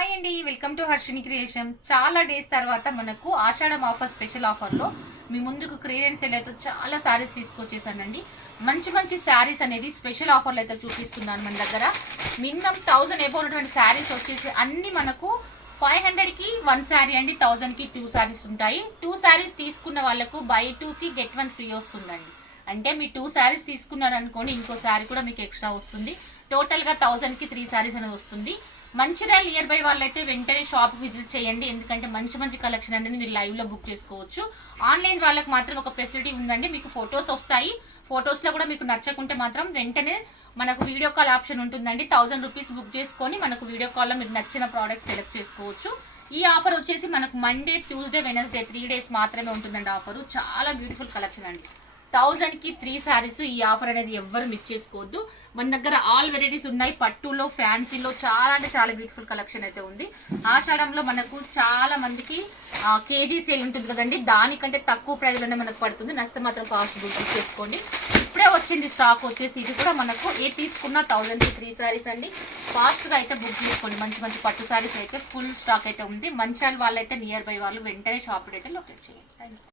Hi అండి, welcome to Harshini creation. చాలా days తర్వాత మనకు ఆషాఢం ఆఫర్, స్పెషల్ ఆఫర్లో మీ ముందుకు క్లియరెన్స్ సేల్ అయితే చాలా శారీస్ తీసుకొచ్చేసానండి. మంచి మంచి శారీస్ అనేది స్పెషల్ ఆఫర్లు అయితే చూపిస్తున్నాను. మన దగ్గర మినిమం 1000 ఎబో ఉన్నటువంటి శారీస్ వచ్చేసి అన్ని మనకు 500కి 1 శారీ అండి, 1000కి 2 శారీస్ ఉంటాయి. 2 శారీస్ తీసుకున్న వాళ్ళకు బై 2కి గెట్ 1 ఫ్రీ వస్తుందండి. అంటే మీ 2 శారీస్ తీసుకున్నారనుకోండి, ఇంకో శారీ కూడా మీకు ఎక్స్ట్రా వస్తుంది. టోటల్గా 1000కి 3 శారీస్ అనేది వస్తుంది. మంచిర్యాల నియర్ బై వాళ్ళైతే వెంటనే షాప్ విజిట్ చేయండి, ఎందుకంటే మంచి మంచి కలెక్షన్ అనేది మీరు లైవ్లో బుక్ చేసుకోవచ్చు. ఆన్లైన్ వాళ్ళకి మాత్రం ఒక ఫెసిలిటీ ఉందండి, మీకు ఫొటోస్ వస్తాయి. ఫొటోస్లో కూడా మీకు నచ్చకుంటే మాత్రం వెంటనే మనకు వీడియో కాల్ ఆప్షన్ ఉంటుందండి. 1000 రూపీస్ బుక్ చేసుకొని మనకు వీడియో కాల్లో మీరు నచ్చిన ప్రోడక్ట్ సెలెక్ట్ చేసుకోవచ్చు. ఈ ఆఫర్ వచ్చేసి మనకు మండే, ట్యూస్డే, వెనస్డే 3 డేస్ మాత్రమే ఉంటుందండి. ఆఫర్ చాలా బ్యూటిఫుల్ కలెక్షన్ అండి. 1000కి 3 శారీస్. ఈ ఆఫర్ అనేది ఎవ్వరు మిస్ చేసుకోవద్దు. మన దగ్గర ఆల్ వెరైటీస్ ఉన్నాయి. పట్టులో, ఫ్యాన్సీలో చాలా అంటే చాలా బ్యూటిఫుల్ కలెక్షన్ అయితే ఉంది. ఆషాఢంలో మనకు చాలా మందికి కేజీ సేల్ ఉంటుంది కదండి, దానికంటే తక్కువ ప్రైస్లోనే మనకు పడుతుంది. నష్టం మాత్రం పాసిబుల్ బుక్ చేసుకోండి. ఇప్పుడే వచ్చింది స్టాక్ వచ్చేసి. ఇది కూడా మనకు ఏ తీసుకున్నా 1000కి 3 శారీస్ అండి. ఫాస్ట్గా అయితే బుక్ చేసుకోండి. మంచి మంచి పట్టు శారీస్ అయితే ఫుల్ స్టాక్ అయితే ఉంది. మంచిర్యాల వాళ్ళైతే నియర్ బై వాళ్ళు వెంటనే షాప్ అయితే లొకేట్ చేయండి. Thank you.